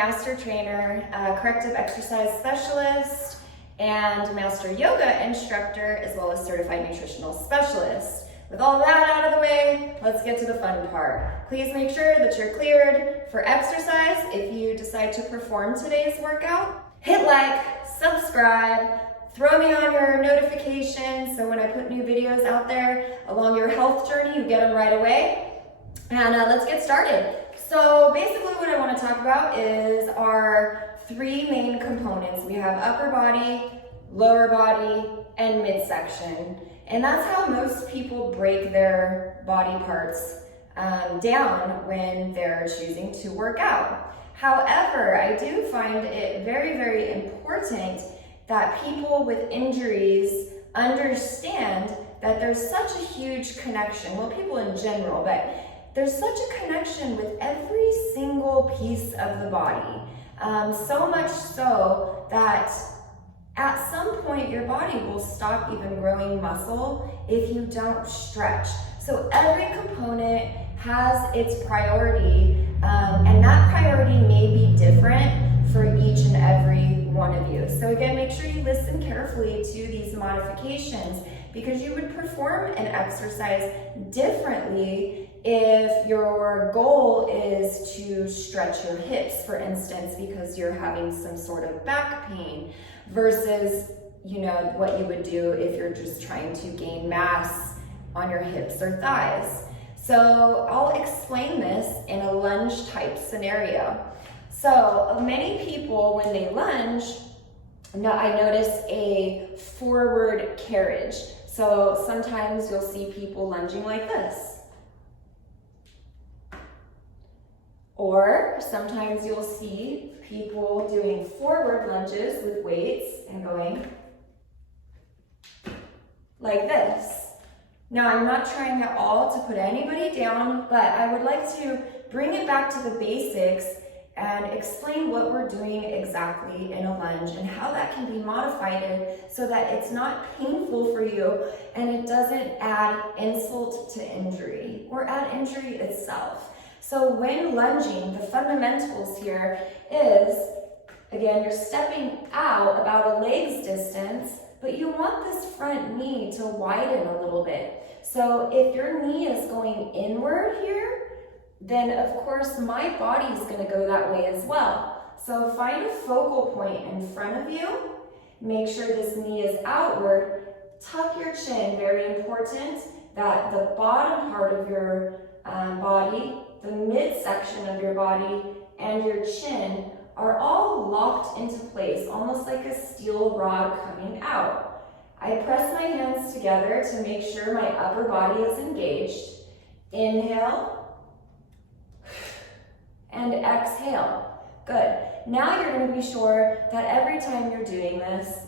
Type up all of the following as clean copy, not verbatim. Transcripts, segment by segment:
master trainer, corrective exercise specialist, and master yoga instructor, as well as certified nutritional specialist. With all that out of the way, let's get to the fun part. Please make sure that you're cleared for exercise. If you decide to perform today's workout, hit like, subscribe, throw me on your notifications so when I put new videos out there along your health journey, you get them right away. And let's get started. So basically what I want to talk about is our three main components. We have upper body, lower body, and midsection. And that's how most people break their body parts down when they're choosing to work out. However, I do find it very, very important that people with injuries understand that there's such a huge connection, well, people in general, but there's such a connection with every single piece of the body. So much so that at some point your body will stop even growing muscle if you don't stretch. So every component has its priority, and that priority may be different for each and every one of you. So again, make sure you listen carefully to these modifications, because you would perform an exercise differently if your goal is to stretch your hips, for instance, because you're having some sort of back pain, versus, what you would do if you're just trying to gain mass on your hips or thighs. So I'll explain this in a lunge type scenario. So many people, when they lunge, I notice a forward carriage. So sometimes you'll see people lunging like this. Or sometimes you'll see people doing forward lunges with weights and going like this. Now, I'm not trying at all to put anybody down, but I would like to bring it back to the basics and explain what we're doing exactly in a lunge and how that can be modified so that it's not painful for you and it doesn't add insult to injury or add injury itself. So when lunging, the fundamentals here is, again, you're stepping out about a leg's distance, but you want this front knee to widen a little bit. So if your knee is going inward here, then of course my body is going to go that way as well. So find a focal point in front of you. Make sure this knee is outward. Tuck your chin, very important, that the bottom part of your body, the midsection of your body, and your chin are all locked into place, almost like a steel rod coming out. I press my hands together to make sure my upper body is engaged. Inhale and exhale. Good. Now you're going to be sure that every time you're doing this,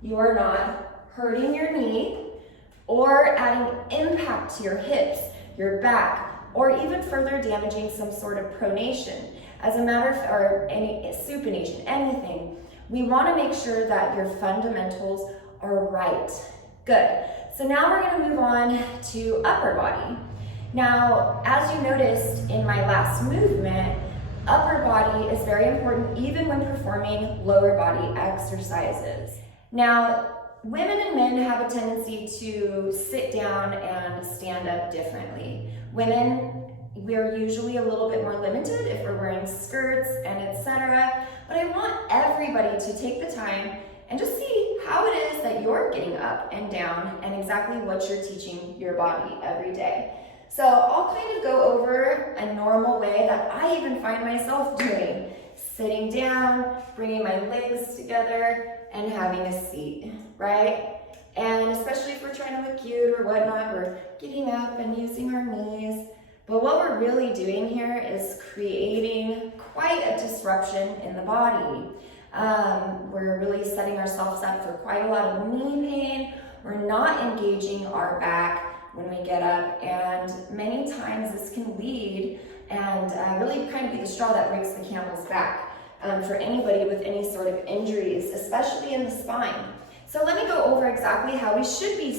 you are not hurting your knee or adding impact to your hips, your back, or even further damaging some sort of pronation. As a matter of, or any supination, anything. We want to make sure that your fundamentals are right. Good. So now we're going to move on to upper body. Now, as you noticed in my last movement, upper body is very important even when performing lower body exercises. Now, women and men have a tendency to sit down and stand up differently. Women, we're usually a little bit more limited if we're wearing skirts and etc. But I want everybody to take the time and just see how it is that you're getting up and down and exactly what you're teaching your body every day. So I'll kind of go over a normal way that I even find myself doing. Sitting down, bringing my legs together, and having a seat, right? And especially if we're trying to look cute or whatnot, we're getting up and using our knees. But what we're really doing here is creating quite a disruption in the body. We're really setting ourselves up for quite a lot of knee pain. We're not engaging our back when we get up, and many times this can lead and really kind of be the straw that breaks the camel's back for anybody with any sort of injuries, especially in the spine. So let me go over exactly how we should be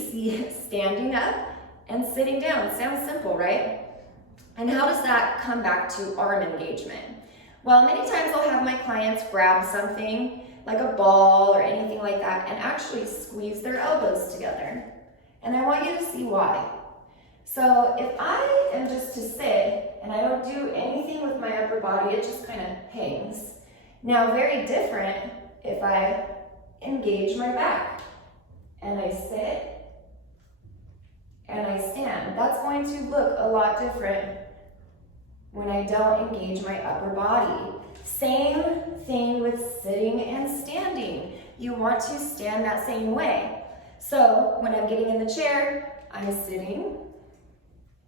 standing up and sitting down. Sounds simple, right? And how does that come back to arm engagement? Well, many times I'll have my clients grab something like a ball or anything like that and actually squeeze their elbows together. And I want you to see why. So if I am just to sit and I don't do anything with my upper body, it just kind of hangs. Now, very different if I engage my back and I sit and I stand. That's going to look a lot different when I don't engage my upper body. Same thing with sitting and standing. You want to stand that same way. So when I'm getting in the chair, I'm sitting,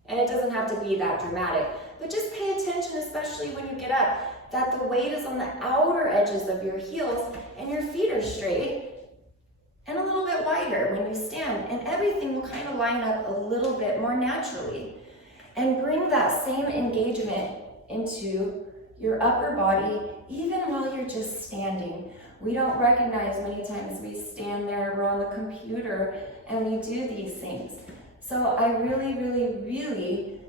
and it doesn't have to be that dramatic, but just pay attention, especially when you get up, that the weight is on the outer edges of your heels and your feet are straight and a little bit wider when you stand, and everything will kind of line up a little bit more naturally. And bring that same engagement into your upper body, even while you're just standing. We don't recognize many times we stand there, we're on the computer, and we do these things. So I really, really, really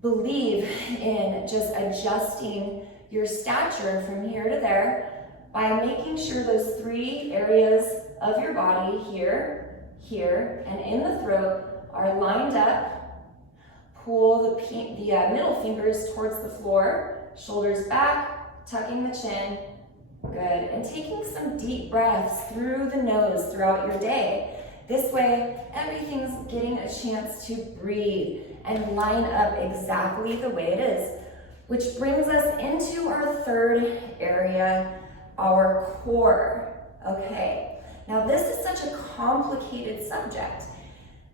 believe in just adjusting your stature from here to there by making sure those 3 areas of your body, here, here, and in the throat, are lined up. Pull the middle fingers towards the floor, shoulders back, tucking the chin. Good. And taking some deep breaths through the nose throughout your day. This way, everything's getting a chance to breathe and line up exactly the way it is. Which brings us into our 3rd area, our core. Okay. Now, this is such a complicated subject.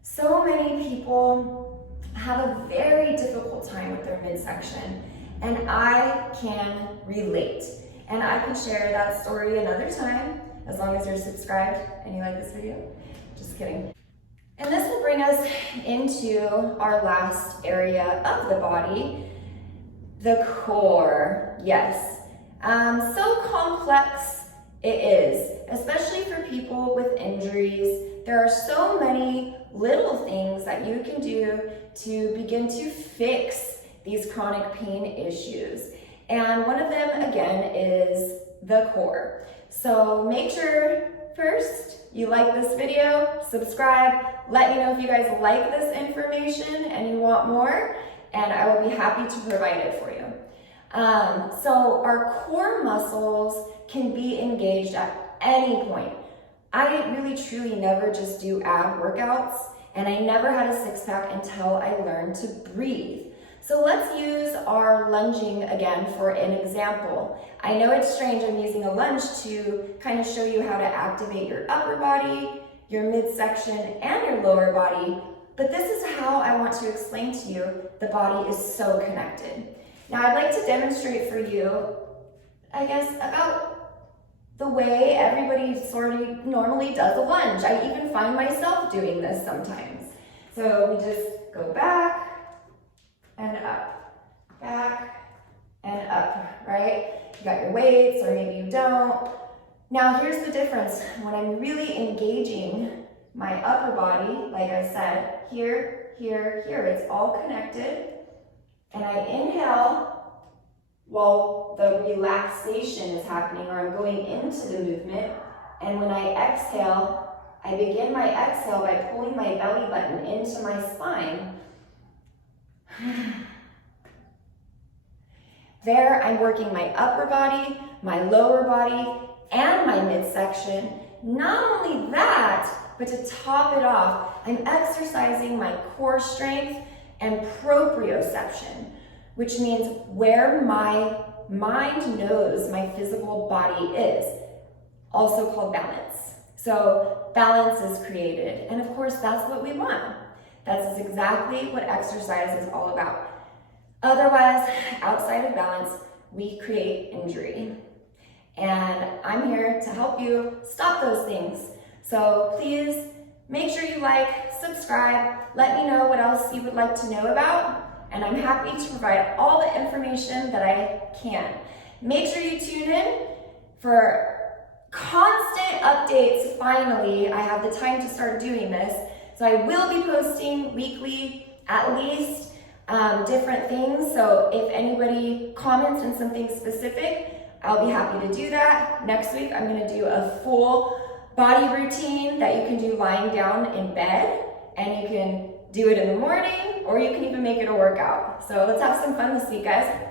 So many people have a very difficult time with their midsection, and I can relate. And I can share that story another time, as long as you're subscribed and you like this video. Just kidding. And this will bring us into our last area of the body, the core. Yes. So complex it is, especially for people with injuries. There are so many little things that you can do to begin to fix these chronic pain issues. And one of them, again, is the core. So make sure first you like this video, subscribe, let me know if you guys like this information and you want more, and I will be happy to provide it for you. So our core muscles can be engaged at any point. I really truly never just do ab workouts, and I never had a 6-pack until I learned to breathe. So let's use our lunging again for an example. I know it's strange, I'm using a lunge to kind of show you how to activate your upper body, your midsection, and your lower body, but this is how I want to explain to you the body is so connected. Now I'd like to demonstrate for you, I guess, about the way everybody sort of normally does a lunge. I even find myself doing this sometimes. So we just go back and up, back and up, right? You got your weights, or maybe you don't. Now here's the difference. When I'm really engaging my upper body, like I said, here, here, here, it's all connected. And I inhale while the relaxation is happening, or I'm going into the movement. And when I exhale, I begin my exhale by pulling my belly button into my spine. There, I'm working my upper body, my lower body, and my midsection. Not only that, but to top it off, I'm exercising my core strength and proprioception, which means where my mind knows my physical body is, also called balance. So balance is created, and of course that's what we want. That's exactly what exercise is all about. Otherwise, outside of balance, we create injury. And I'm here to help you stop those things. So please make sure you like, subscribe, let me know what else you would like to know about, and I'm happy to provide all the information that I can. Make sure you tune in for constant updates. Finally, I have the time to start doing this. So I will be posting weekly, at least. different things. So if anybody comments on something specific, I'll be happy to do that. Next week, I'm gonna do a full body routine that you can do lying down in bed, and you can do it in the morning, or you can even make it a workout. So let's have some fun this week, guys.